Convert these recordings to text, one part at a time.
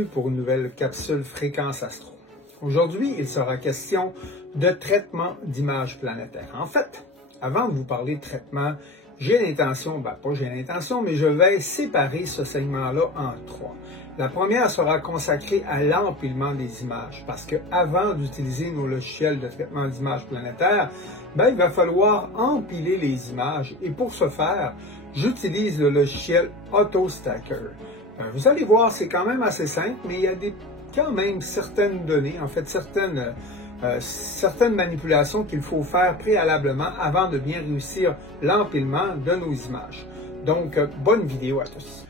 bienvenue pour une nouvelle capsule Fréquence Astro. Aujourd'hui, il sera question de traitement d'images planétaires. En fait, avant de vous parler de traitement, j'ai l'intention, mais je vais séparer ce segment-là en trois. La première sera consacrée à l'empilement des images, parce qu'avant d'utiliser nos logiciels de traitement d'images planétaires, il va falloir empiler les images, et pour ce faire, j'utilise le logiciel AutoStacker. Vous allez voir, c'est quand même assez simple, mais il y a quand même certaines données, en fait certaines manipulations qu'il faut faire préalablement avant de bien réussir l'empilement de nos images. Donc, bonne vidéo à tous.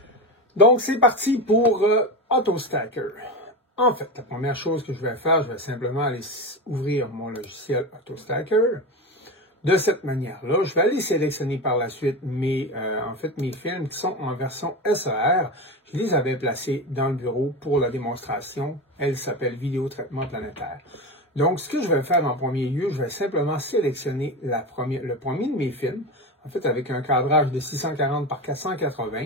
Donc, c'est parti pour AutoStacker. En fait, la première chose que je vais faire, je vais simplement aller ouvrir mon logiciel AutoStacker. De cette manière-là, je vais aller sélectionner par la suite mes films qui sont en version SER. Je les avais placés dans le bureau pour la démonstration. Elle s'appelle Vidéo Traitement Planétaire. Donc, ce que je vais faire en premier lieu, je vais simplement sélectionner le premier de mes films, en fait avec un cadrage de 640 par 480.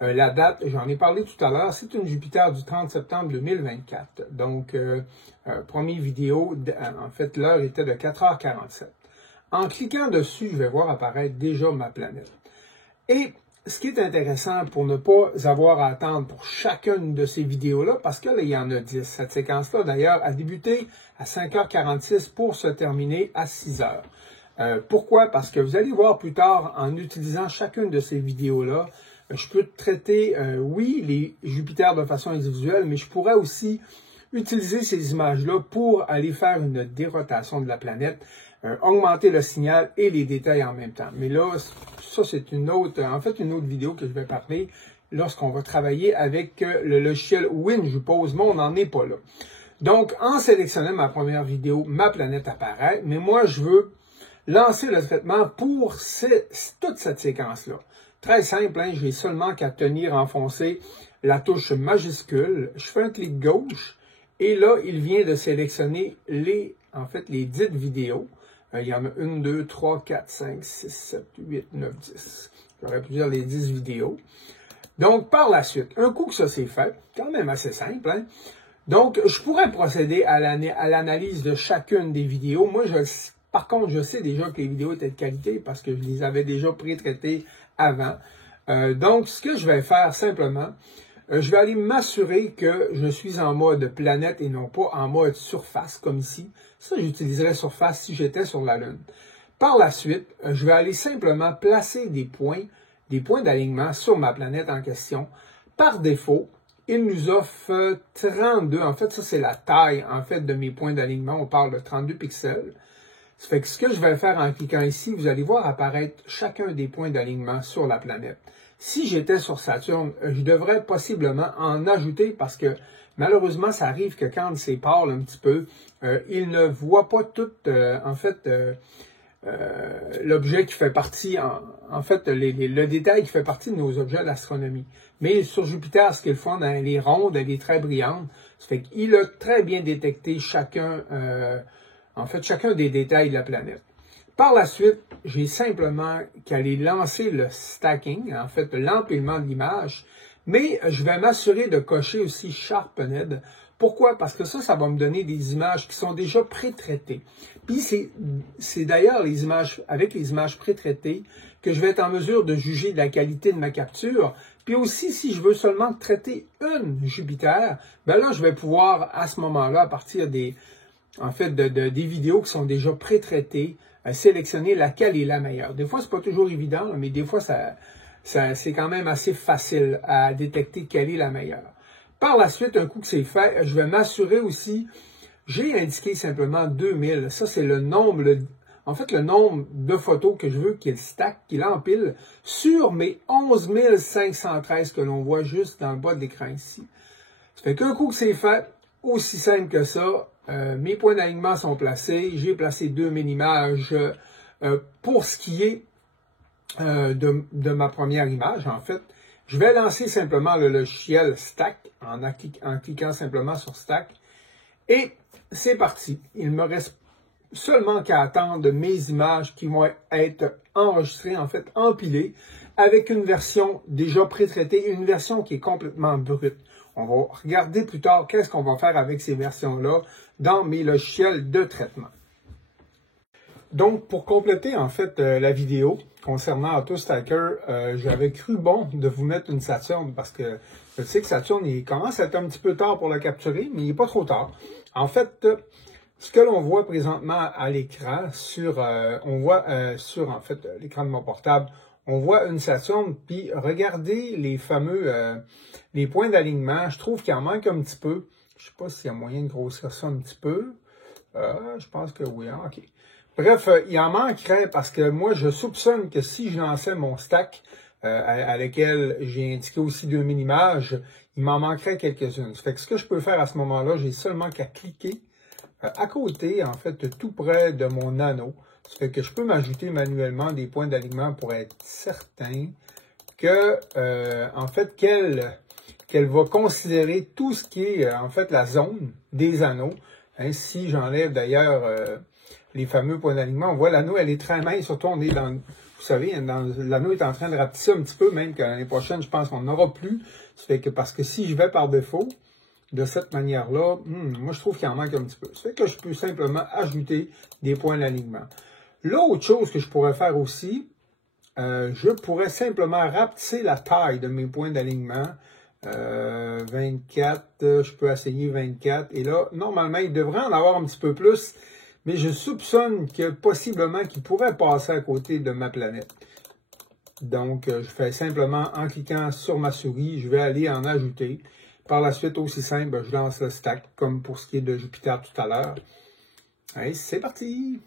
La date, j'en ai parlé tout à l'heure, c'est une Jupiter du 30 septembre 2024. Donc, première vidéo, en fait, l'heure était de 4h47. En cliquant dessus, je vais voir apparaître déjà ma planète. Et ce qui est intéressant pour ne pas avoir à attendre pour chacune de ces vidéos-là, parce que là, il y en a 10. Cette séquence-là, d'ailleurs, a débuté à 5h46 pour se terminer à 6h. Pourquoi? Parce que vous allez voir plus tard, en utilisant chacune de ces vidéos-là, je peux traiter, oui, les Jupiters de façon individuelle, mais je pourrais aussi utiliser ces images-là pour aller faire une dérotation de la planète, augmenter le signal et les détails en même temps. Mais là, ça c'est une autre vidéo que je vais parler lorsqu'on va travailler avec le logiciel WinJupose, mais on n'en est pas là. Donc, en sélectionnant ma première vidéo, ma planète apparaît, mais moi je veux lancer le traitement pour toute cette séquence-là. Très simple, hein, j'ai seulement qu'à enfoncer la touche majuscule, je fais un clic gauche, et là, il vient de sélectionner les 10 vidéos. Il y en a 1, 2, 3, 4, 5, 6, 7, 8, 9, 10. J'aurais pu dire les 10 vidéos. Donc, par la suite, un coup que ça c'est fait, quand même assez simple, hein? Donc, je pourrais procéder à l'analyse de chacune des vidéos. Moi, par contre, je sais déjà que les vidéos étaient de qualité parce que je les avais déjà pré-traitées avant. Donc, ce que je vais faire simplement, je vais aller m'assurer que je suis en mode planète et non pas en mode surface, comme ici. Ça, j'utiliserais surface si j'étais sur la Lune. Par la suite, je vais aller simplement placer des points d'alignement sur ma planète en question. Par défaut, il nous offre 32. En fait, ça, c'est la taille de mes points d'alignement. On parle de 32 pixels. Ça fait que ce que je vais faire en cliquant ici, vous allez voir apparaître chacun des points d'alignement sur la planète. Si j'étais sur Saturne, je devrais possiblement en ajouter parce que malheureusement, ça arrive que quand c'est pâle un petit peu, il ne voit pas tout, l'objet qui fait partie, le détail qui fait partie de nos objets d'astronomie. Mais sur Jupiter, ce qu'ils font, elle est ronde, elle est très brillante. Ça fait qu'il a très bien détecté chacun des détails de la planète. Par la suite, j'ai simplement qu'à aller lancer le stacking, l'empilement de l'image, mais je vais m'assurer de cocher aussi Sharpened. Pourquoi? Parce que ça va me donner des images qui sont déjà pré-traitées. Puis c'est d'ailleurs avec les images pré-traitées que je vais être en mesure de juger de la qualité de ma capture. Puis aussi, si je veux seulement traiter une Jupiter, là, je vais pouvoir, à ce moment-là, à partir des vidéos qui sont déjà pré-traitées, sélectionner laquelle est la meilleure. Des fois, c'est pas toujours évident, mais des fois, c'est quand même assez facile à détecter quelle est la meilleure. Par la suite, un coup que c'est fait, je vais m'assurer aussi, j'ai indiqué simplement 2000. Ça, c'est le nombre de photos que je veux qu'il stack, qu'il empile sur mes 11 513 que l'on voit juste dans le bas de l'écran ici. Ça fait qu'un coup que c'est fait, aussi simple que ça, mes points d'alignement sont placés, j'ai placé 2000 images pour ce qui est de ma première image, en fait. Je vais lancer simplement le logiciel Stack en cliquant simplement sur Stack et c'est parti. Il me reste seulement qu'à attendre mes images qui vont être enregistrées, empilées, avec une version déjà pré-traitée, une version qui est complètement brute. On va regarder plus tard qu'est-ce qu'on va faire avec ces versions-là dans mes logiciels de traitement. Donc, pour compléter en fait la vidéo concernant AutoStacker, j'avais cru bon de vous mettre une Saturn parce que je sais que Saturn, il commence à être un petit peu tard pour la capturer, mais il n'est pas trop tard. En fait, ce que l'on voit présentement à l'écran, sur en fait l'écran de mon portable, on voit une Saturn, puis regardez les fameux les points d'alignement. Je trouve qu'il en manque un petit peu. Je ne sais pas s'il y a moyen de grossir ça un petit peu. Je pense que oui, hein, ok. Bref, il en manquerait parce que moi, je soupçonne que si je lançais mon stack à lequel j'ai indiqué aussi 2000 images, il m'en manquerait quelques-unes. Ça fait que ce que je peux faire à ce moment-là, j'ai seulement qu'à cliquer à côté, en fait, tout près de mon anneau. Ça fait que je peux m'ajouter manuellement des points d'alignement pour être certain que, en fait, qu'elle va considérer tout ce qui est, en fait, la zone des anneaux. Hein, si j'enlève d'ailleurs les fameux points d'alignement, on voit l'anneau, elle est très mince, surtout on est dans, vous savez, l'anneau est en train de rapetisser un petit peu, même que l'année prochaine, je pense qu'on n'aura plus. Ça fait que, parce que si je vais par défaut, de cette manière-là, moi je trouve qu'il en manque un petit peu. Ça fait que je peux simplement ajouter des points d'alignement. L'autre chose que je pourrais faire aussi, je pourrais simplement rapetisser la taille de mes points d'alignement. 24, je peux essayer 24. Et là, normalement, il devrait en avoir un petit peu plus, mais je soupçonne que possiblement qu'il pourrait passer à côté de ma planète. Donc, je fais simplement, en cliquant sur ma souris, je vais aller en ajouter. Par la suite, aussi simple, je lance le stack, comme pour ce qui est de Jupiter tout à l'heure. Allez, c'est parti!